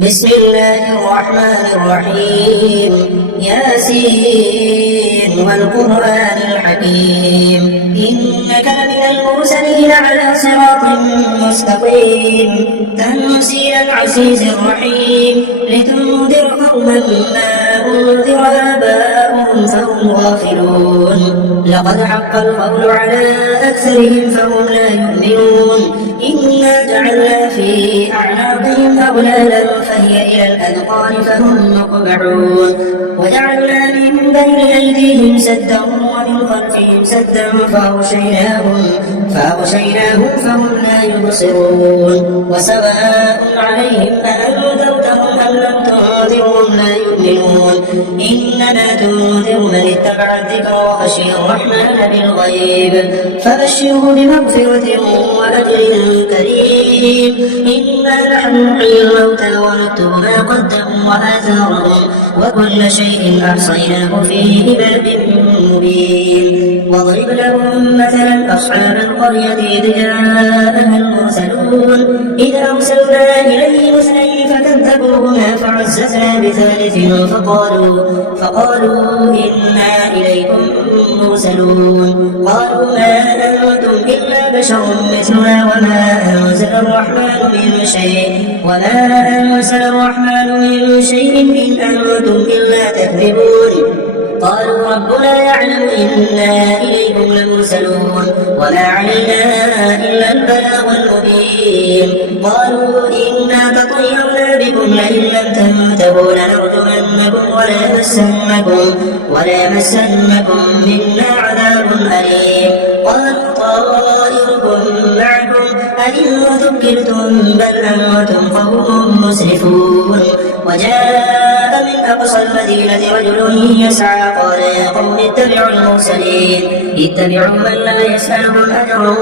بسم الله الرحمن الرحيم ياسين والقرآن الحكيم إنك لمن المرسلين على صراط مستقيم تنزيل العزيز الرحيم لتنذر قوما ما أنذر آباؤهم فهم غافلون لقد حق القول على أكثرهم فهم لا يؤمنون إنا جعلنا في أعناقهم أغلالا فهي إلى الأذقان فهم مقمحون وجعلنا من بين أيديهم سدا ومن خلفهم سدا فأغشيناهم فهم لا يبصرون وسواء عليهم أأنذرتهم أم لم تنذرهم لا يؤمنون إنما تنذر من اتبع الذكر وخشي الرحمن بالغيب فبشره بمغفرة وأجر كريم إنا نحن نحيي الموتى ونكتب ما قدموا وآثارهم وكل شيء أحصيناه في إمام مبين واضرب لهم مثلا أصحاب القرية إذ جاءها المرسلون إذ أرسلنا إليهم اثنين فكذبوهما فعززنا بثالث فقالوا إنا إليكم مرسلون قالوا ما أنتم إلا بشر مثلنا وما أنزل الرحمن من شيء إن أنتم إلا تكذبون قالوا ربنا يعلم إنا إليكم لمرسلون وما علينا إلا البلاغ المبين قالوا إنا تطيرنا بكم لئن لم تنتهوا لنرجمنكم ولا يمسنكم منا عذاب أليم قالوا طائركم معكم أئن ذكرتم بل أنتم قوم مسرفون وجاء من أقصى المدينة رجل يسعى قال يا قوم اتبعوا المرسلين اتبعوا من لا يسألهم أجرا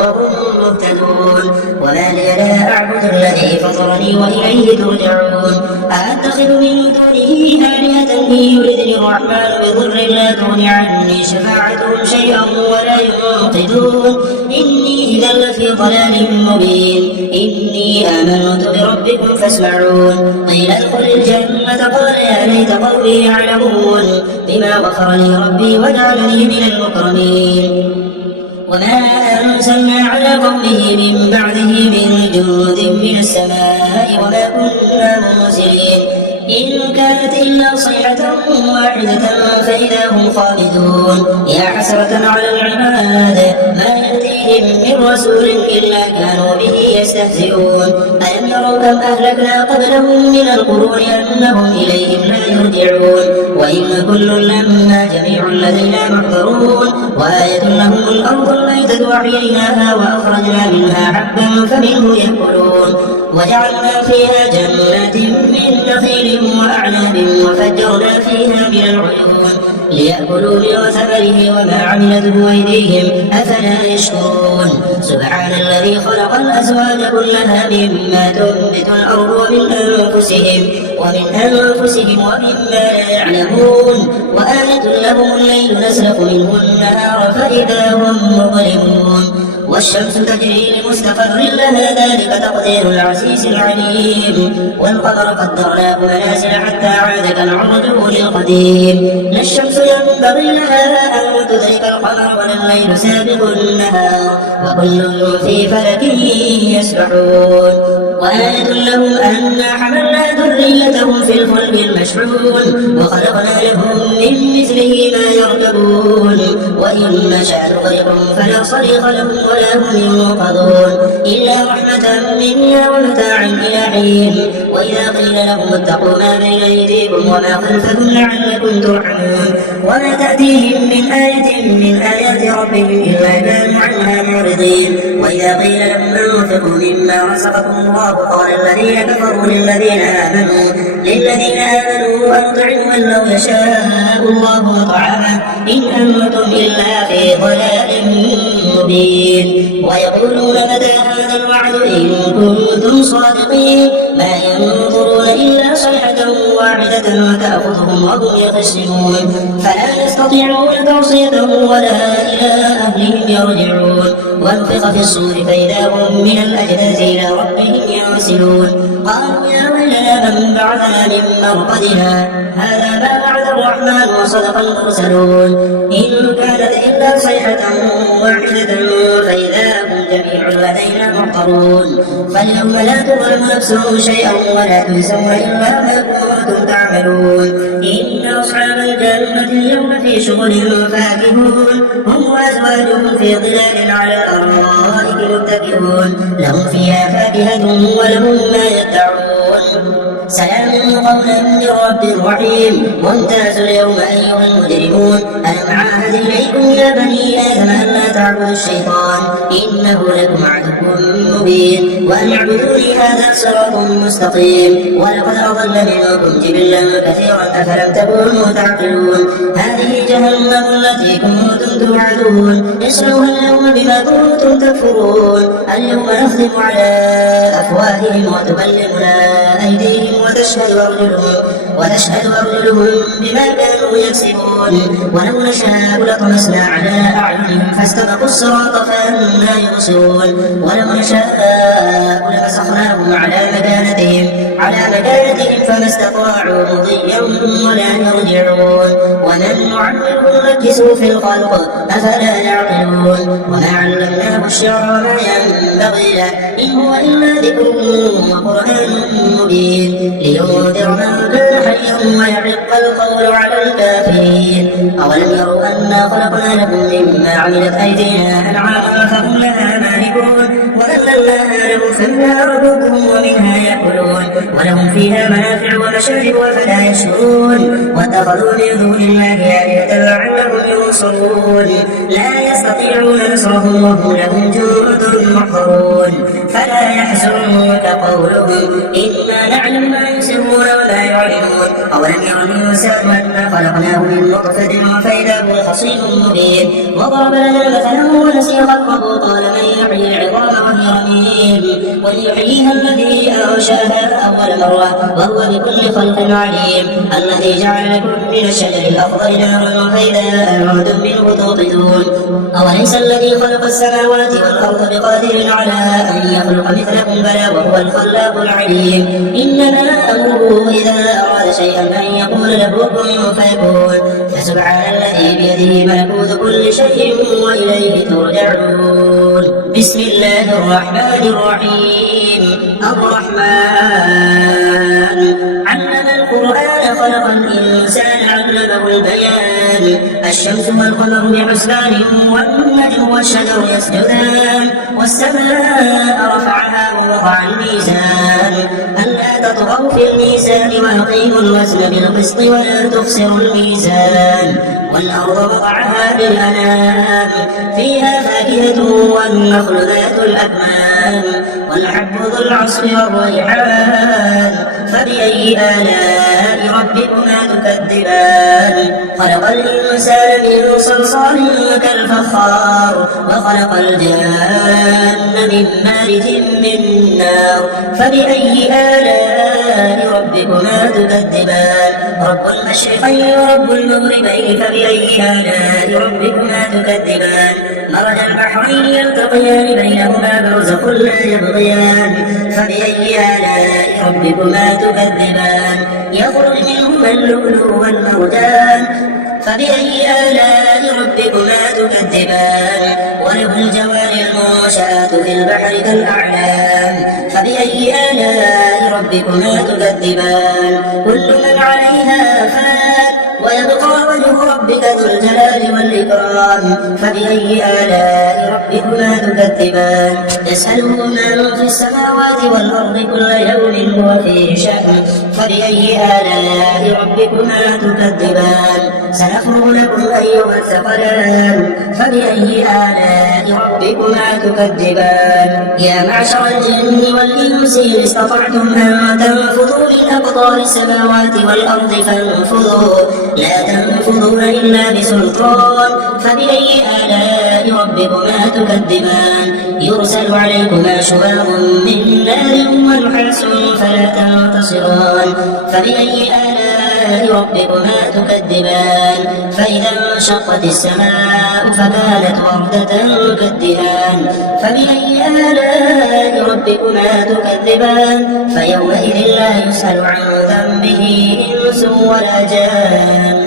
وهم مهتدون وما لي لا أعبد الذي فطرني وإليه ترجعون أأتخذ من دونه آلهة إن يردني الرحمن بضر لا تغن عني شفاعتهم شيئا ولا ينقذون إني إذا لفي ضلال مبين إني آمنت بربكم فاسمعون قيل ادخل الجنة قال يا ليت قومي يعلمون بما غفر لي ربي وجعلني من المكرمين وما أرسلنا على قومه من بعده من جند من السماء وما كنا منزلين إن كانت إلا صيحة واحدة فإذا هم خالدون يا حسرة على العباد ما يأتيهم من رسول إلا كانوا به يستهزئون ألم يروا كم أهلكنا قبلهم من القرون أنهم إليهم لا يرجعون وإن كل لما جميع لدينا محضرون وآية لهم الأرض الميتة أحييناها وأخرجنا منها حبا فمنه يأكلون وجعلنا فيها جنات من نخيل وأعناب وفجرنا فيها من العيون ليأكلوا من ثمره وما عملته أيديهم أفلا يشكرون سبحان الذي خلق الأزواج كلها مما تنبت الأرض ومن أنفسهم ومما لا يعلمون وآية لهم الليل نسلخ منه النهار فإذا هم مظلمون والشمس تجري لمستقر لها ذلك تقدير العزيز العليم والقمر قدرناه منازل حتى عاد كالعرجون القديم لا الشمس ينبغي لها أن تدرك القمر ولا الليل سابق النهار وكل في فلك يسبحون وآية لهم أنا حملنا ذريتهم في الفلك المشحون وخلقنا لهم من مثله ما يركبون وإن نشأ نغرقهم فلا صريخ لهم ولا هم ينقذون إلا رحمة منا ومتاعا إلى حين وإذا قيل لهم اتقوا ما بين أيديكم وما خلفكم لعلكم ترحمون وما تأتيهم من آية من آيات ربهم إلا كانوا عنها معرضين وإذا قيل لهم انفقوا مما رزقكم الله قال الذين كفروا للذين آمنوا أطعموا من لو يشاء الله أطعمه إن أنتم إلا في ضلال مبين ويقولون متى هذا الوعد إن كنتم صادقين ما ينظرون إلا صيحة واحدة واحدة تأخذهم وهم يخصمون فلا يستطيعون توصية ولا إلى أهلهم يرجعون ونفخ في الصور فإذا هم من الأجداث إلى ربهم ينسلون قالوا يا ويلنا من بعثنا من مرقدنا هذا ما وعد الرحمن وصدق المرسلون إن كانت إلا صيحة واحدة فإذا هم جميع لدينا محضرون فاليوم لا تظلم نفس شيئا ولا تجزون إلا ما كنتم تعملون إن أصحاب الجنة اليوم في شغل فاكهون هم وأزواجهم في ظلال على الأرائك متكئون لهم فيها فاكهة ولهم ما يدعون سلام قولا من رب رحيم وامتازوا اليوم أيها المجرمون ألم أعهد إليكم يا بني آدم أن لا تعبدوا الشيطان إنه لكم عدو مبين وأن اعبدوني هذا صراط مستقيم ولقد أضل منكم جبلا كثيرا أفلم تكونوا تعقلون هذه جهنم التي كنتم توعدون اصلوها اليوم بما كنتم تكفرون اليوم نختم على أفواههم وتبلغنا أيديهم وتشهد أرجلهم بما كانوا يكسبون ولو نشاء لطمسنا على أعينهم فاستبقوا الصراط فأنى يبصرون ولو نشاء لمسخناهم على مكانتهم فما استطاعوا مضيا ولا يرجعون ومن نعمره نكسه في الخلق أفلا يعقلون وما علمناه الشعر ما ينبغي له إن هو إلا ذكر وقرآن مبين لينذر من كان حيا ويحق القول على الكافرين أولم يروا أنا خلقنا لهم مما عملت أيدينا أنعاما فهم لها مالكون وذللناها لهم فمنها ركوبهم ومنها يأكلون ولهم فيها منافع ومشارب وفلا يشكرون واتخذوا من دون الله آلهة لعلهم ينصرون لا يستطيعون نصرهم وهم لهم جند محضرون فلا يحزنك قولهم إنا نعلم ما يسرون ولا يعلمون أولم يرى الإنسان أنا خلقناه من نطفة فإذا هو خصيم مبين وضرب لنا مثلا ونسي خلقه قال من يحيي العظام وهي رميم قل يحييها الذي أنشأها أول مرة وهو بكل خلق عليم الذي جعل لكم من الشجر الأخضر نارا فإذا أنتم منه توقدون أوليس الذي خلق السماوات والأرض بقادر على أن يخلق مثلكم بلى وهو الخلاق العليم إنما أمره إذا أراد شيئا أن يقول له كن فيكون فسبحان الذي بيده ملكوت كل شيء وإليه ترجعون بسم الله الرحمن الرحيم الرحمن علم القرآن خلق الإنسان علمه البيان الشمس والقمر بحسبان والنجم والشجر يسجدان والسماء رفعها ووضع الميزان ألا تطغوا في الميزان وأقيموا الوزن بالقسط ولا تخسروا الميزان والأرض وضعها للأنام فيها فاكهة والنخل ذات الأكمام والحب ذو العصف والريحان فبأي آلاء ربكما تكذبان خلق الإنسان من صلصال كالفخار وخلق الجان من مارج من نار فبأي آلاء ربكما تكذبان رب المشرقين ورب المغربين فبأي آلاء ربكما تكذبان مرج البحرين يلتقيان بينهما برزخ لا يبغيان فبأي آلاء ربكما تكذبان يخرج منهما اللؤلؤ والمرجان فبأي آلاء ربكما تكذبان وله الجوار المنشآت في البحر كالأعلام فبأي آلاء ربكما تكذبان كل من عليها فان ويبقى وجه ربك ذو الجلال والإكرام فبأي آلاء ربكما تكذبان يسأله من في السماوات والأرض كل يوم هو في شأن فبأي آلاء ربكما تكذبان سنفرغ لكم أيها الثقلان فبأي آلاء ربكما تكذبان يا معشر الجن والإنس إن استطعتم أن تنفذوا من أقطار السماوات والأرض فانفذوا لا تنفذون إلا بسلطان فبأي آلاء ربكما تكذبان يرسل عليكما شواظ من نار ونحاس فلا تنتصران فبأي آلاء آلاء ربكما تكذبان فإذا انشقت السماء فكانت وردة كالدهان فبأي آلاء ربكما تكذبان فيومئذ لا يسأل عن ذنبه إنس ولا جان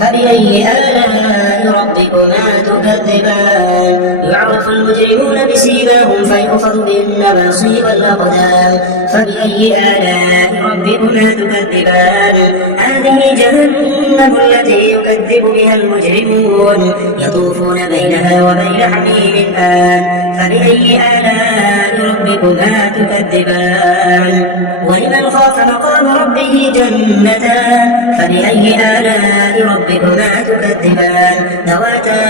فبأي آلاء ربكما تكذبان يعرف المجرمون بسيماهم فيؤخذ بالنواصي والأقدام فبأي آلاء ربكما تكذبان هذه جهنم التي يكذب بها المجرمون يطوفون بينها وبين حميم آن فبأي آلاء ربكما تكذبان ولمن خاف مقام ربه جنتان فبأي آلاء ربكما تكذبان ذواتا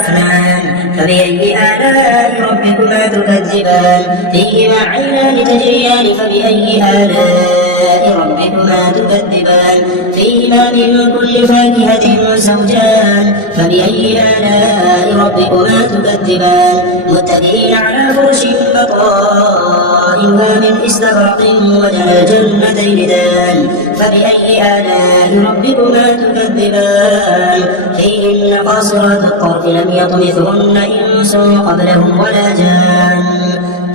أفنان فبأي آلاء ربكما تكذبان فيهما عينان تجريان فبأي آلاء ربكما تكذبان فيهما من كل فاكهة زوجان فبأي آلاء ربكما تكذبان متكئين على فرش بطائنها من استبرق وجنى الجنتين دان فبأي آلاء ربكما تكذبان فيهن قاصرات الطرف لم يطمثهن إنس قبلهم ولا جان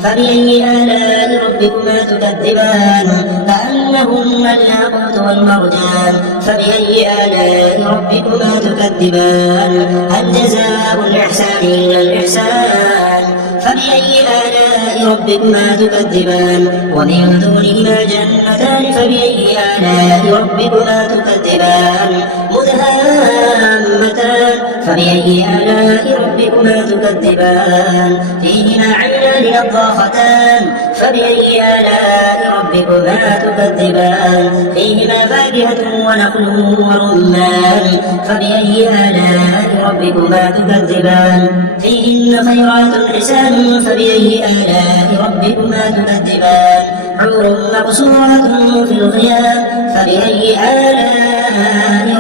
فبأي آلاء ربكما تكذبان كأنهن الياقوت والمرجان فبأي آلاء ربكما تكذبان هل جزاء الإحسان إلا الإحسان فبأي آلاء ربكما تكذبان ومن دونهما جنتان فبأي آلاء ربكما تكذبان مدهامتان فبأي آلاء ربكما تكذبان فيهما عينان نضاختان فبأي آلاء ربكما تكذبان فيهما فاكهة ونخل ورمان فبأي آلاء ربكما تكذبان فيهن خيرات حسان فبأي آلاء ربكما تكذبان حور مقصورة في الخيام فبأي آلاء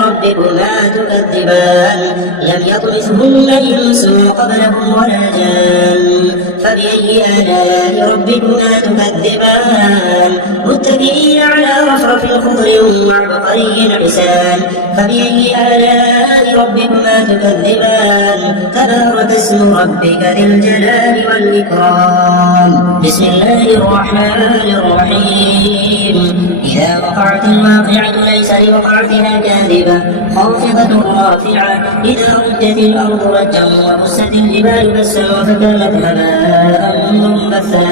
ربكما تكذبان لم يطمثهن إنس قبلهم ولا جان فبأي آلاء ربكما تكذبان متكئين على رفرف خضر وعبقري حسان فبأي آلاء ربكما تكذبان تبارك اسم ربك ذي الجلال والإكرام بسم الله الرحمن الرحيم إذا وقعت الواقعة ليس لوقعتها كاذبة خافضة رافعة إذا رجت الأرض رجا وبست الجبال بسا فكانت هباء منبثا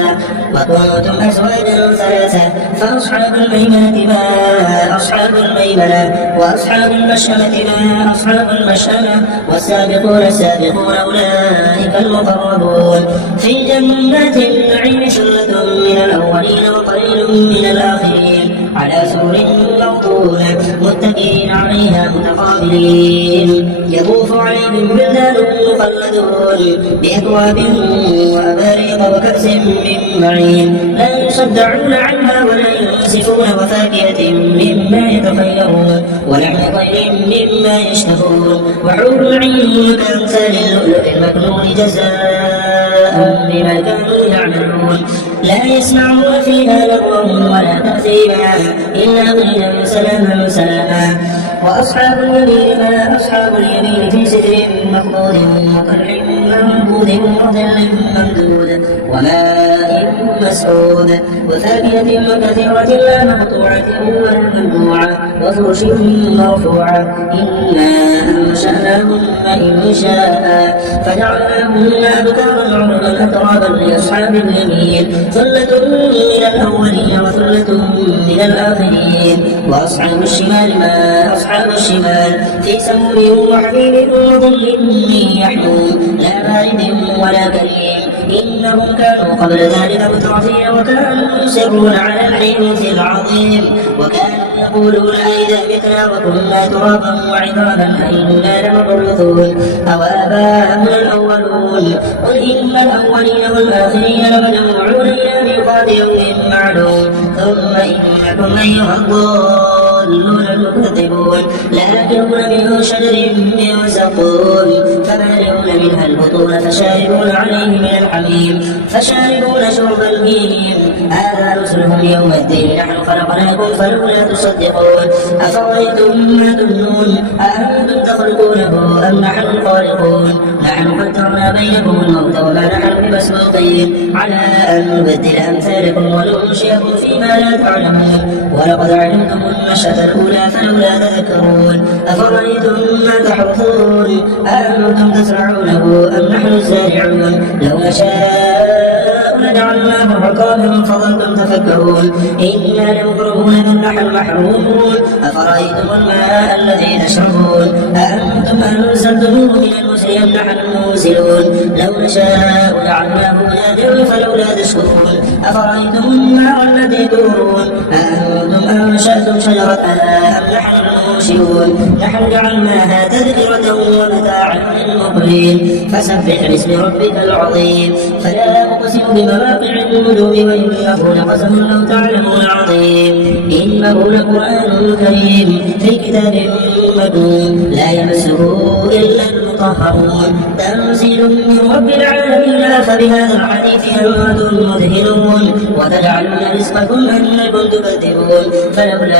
وكنتم أزواجا ثلاثة فأصحاب الميمنة ما أصحاب الميمنة وأصحاب المشأمة ما أصحاب المشأمة والسابقون السابقون أولئك المقربون في جنات النعيم ثلة من الأولين وقليل من الآخرين على سرر موضونة متكئين عليها متقابلين يطوف عليهم بلدان مخلدون بأكواب وأباريق وكأس من معين لا يصدعون عنها ولا ينصفون وفاكهة مما يتخيرون ولحم طير مما يشتهون وحور عين كأمثال اللؤلؤ المكنون جزاء بما كانوا يعملون لا يسمعون فيها لغوا ولا تأثيما إلا قيلا سلاما سلاما وأصحاب اليمين ما أصحاب اليمين في سدر مخضود وطلح منضود وظل ممدود وماء مسعود وفاكهة وكثيرة لا مقطوعة ولا ممنوعة وفرش مرفوعة إنا أنشأناهن إنشاء فجعلناهن أبكارا عربا أترابا لأصحاب اليمين ثلة من الأولين وثلة من الآخرين وأصحاب الشمال ما أصحاب الشمال في سموم وحميم وظل من يحموم لا بارد ولا كريم إنهم كانوا قبل ذلك مترفين وكانوا يصرون على الحنث العظيم وكانوا يقولون أئذا متنا وكنا ترابا وعظاما أئنا لمبعوثون أو آباؤنا الأولون قل إن الأولين والآخرين لمجموعون إلى ميقات يوم معلوم ثم إنكم أيها الضالون الضالون المكذبون لآكلون من شجر من زقوم فمالئون منها البطون فشاربون عليه من الحميم فشاربون شرب الهيم هذا نزلهم يوم الدين نحن خلقناكم فلولا تصدقون أفرأيتم ما تمنون أأنتم تخلقونه أم نحن الخالقون نحن قدرنا بينكم الموت وما نحن بمسبوقين على أن نبدل أمثالكم وننشئكم فيما لا تعلمون ولقد علمتم النشأة الأولى فلولا تذكرون أفرأيتم ما تحرثون أأنتم تزرعونه أم نحن الزارعون لو نشاء لجعلناه حكاما فظلتم تفكرون إنا لمغرمون بل نحن محرومون أفرأيتم الماء الذي تشربون أأنتم أنزلتموه من المزن أم نحن المنزلون لو نشاء لجعلناه أجاجا فلولا تشكرون أفرأيتم النار التي تورون أأنتم أنشأتم شجرتها أم نحن المنشئون نحن جعلناها تذكرة ومتاعا للمقبلين فسبح باسم ربك العظيم فلا أقسم بمواقع النجوم وإنه لقسم لو تعلمون عظيم إنه لقرآن كريم في كتاب مكنون لا يمسه إلا المطهرون تنزيل من رب العالمين فبهذا الحديث أنتم مدهنون وتجعلون رزقكم أنكم تكذبون فلولا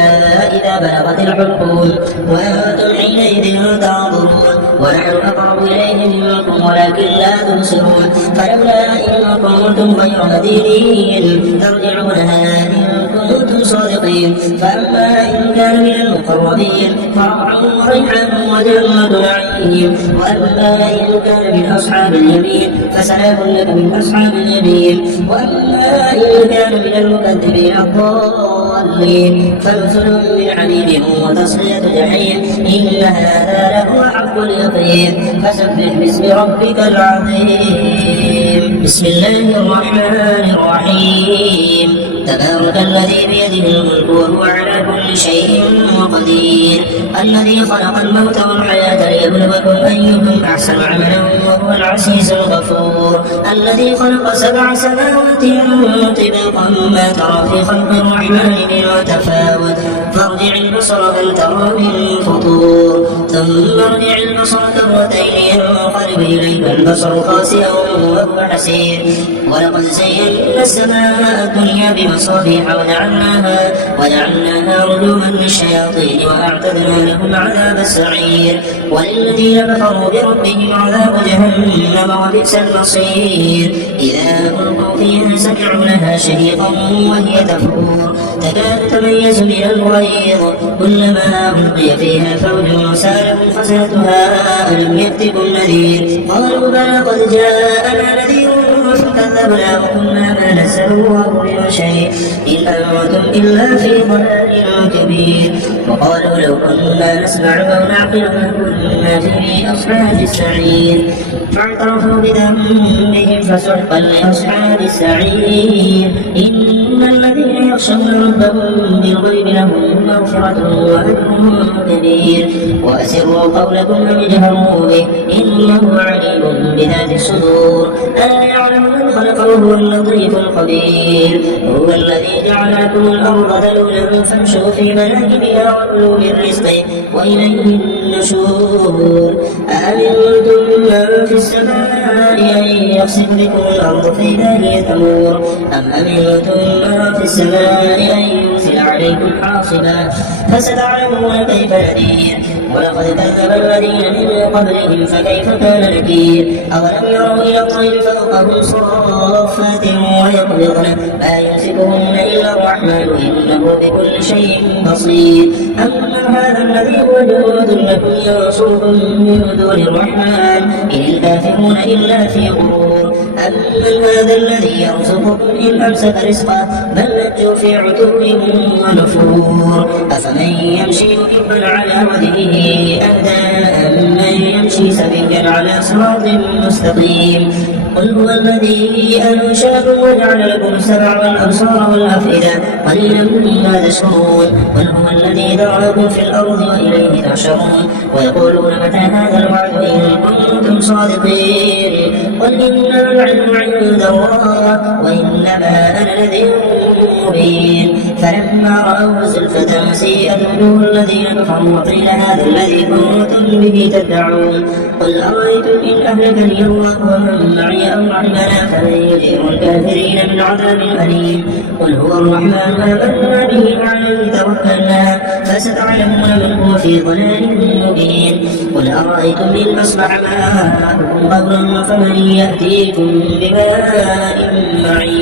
إذا بلغت الحلقوم وأنتم حينئذ تنظرون ونحن أقرب إليه منكم ولكن لا تبصرون فلولا إن كنتم غير مدينين ترجعونها إن كنتم صادقين فأما إن كان من المقربين فروح وريحان وجنة نعيم وأما إن كان من أصحاب اليمين فسلام لك من أصحاب اليمين وأما إن كان من المكذبين الضالين فنزل من حميم وتصلية جحيم إن هذا لهو حق اليقين فسبح باسم ربك العظيم بسم الله الرحمن الرحيم تبارك الذي بيده الملك وهو على كل شيء قدير الذي خلق الموت والحياة ليبلوكم أيكم أحسن عملا وهو العزيز الغفور الذي خلق 7 سماوات طباقا ما ترى في خلق الرحمن من تفاوت فارجع البصر هل ترى من فطور ثم ارجع البصر كرتين ينقلب إليك البصر خاسئا وهو حسير ولقد زينا السماء الدنيا بمصابيح وجعلناها رجوما للشياطين وأعتدنا لهم عذاب السعير وللذين كفروا بربهم عذاب جهنم وبئس المصير إذا ألقوا فيها سمعوا لها شهيقا وهي تفور تكاد تميز من الغيظ كلما ألقي فيها فوج سالهم خزنتها ألم يأتكم نذير قالوا بلى قد جاءنا نذير فكذبنا وقلنا ما نزل الله من شيء إن أنتم إلا في ضلال كبير وقالوا لو كنا نسمع أو نعقل ما كنا في أصحاب السعير فاعترفوا بذنبهم فسحقا لأصحاب السعير إن الذين يخشون ربهم بالغيب لهم مغفرة وأجر كبير وأسروا قولكم أو اجهروا به إنه عليم بذات الصدور ألا يعلم من خلق وهو اللطيف الخبير هو الذي جعل لكم الأرض ذلولا فامشوا في مناكبها وكلوا من رزقه وإليه النشور أأمنتم من في السماء أن يخسف بكم الأرض فإذا هي تمور أم أمنتم من في السماء أن يرسل عليكم حاصبا فستعلمون كيف نذير ولقد كذب الذين من قبلهم فكيف كان نكير أولم يروا إلى الطير فوقهم صافات ويقبضن ما يمسكهن إلا الرحمن إنه بكل شيء بصير أمن هذا الذي هو جند لكم ينصركم من دون الرحمن إن الكافرون إلا في غرور أمن هذا الذي يرزقكم إن أمسك رزقه بل لجوا في عتو ونفور أفمن يمشي مكبا على وجهه أهدى أمن يمشي سويا على صراط مستقيم قل هو الذي أنشأكم وجعل لكم السمع والأبصار والأفئدة قليلا ما تشكرون قل هو الذي ذرأكم في الأرض وإليه تحشرون ويقولون متى هذا الوعد إن كنتم صادقين قل إنما العلم عند الله وإنما أنا نذير مبين فلما رأوه زلفة سيئت وجوه الذين كفروا وقيل هذا الذي كنتم به تدعون قل أرأيتم إن أهلكني الله ومن معي أو رحمنا فمن يجير الكافرين من عذاب أليم قل هو الرحمن آمنا به وعليه توكلنا فستعلمون من هو في ضلال مبين قل أرأيتم إن أصبح ماؤكم غورا فمن يأتيكم بماء معين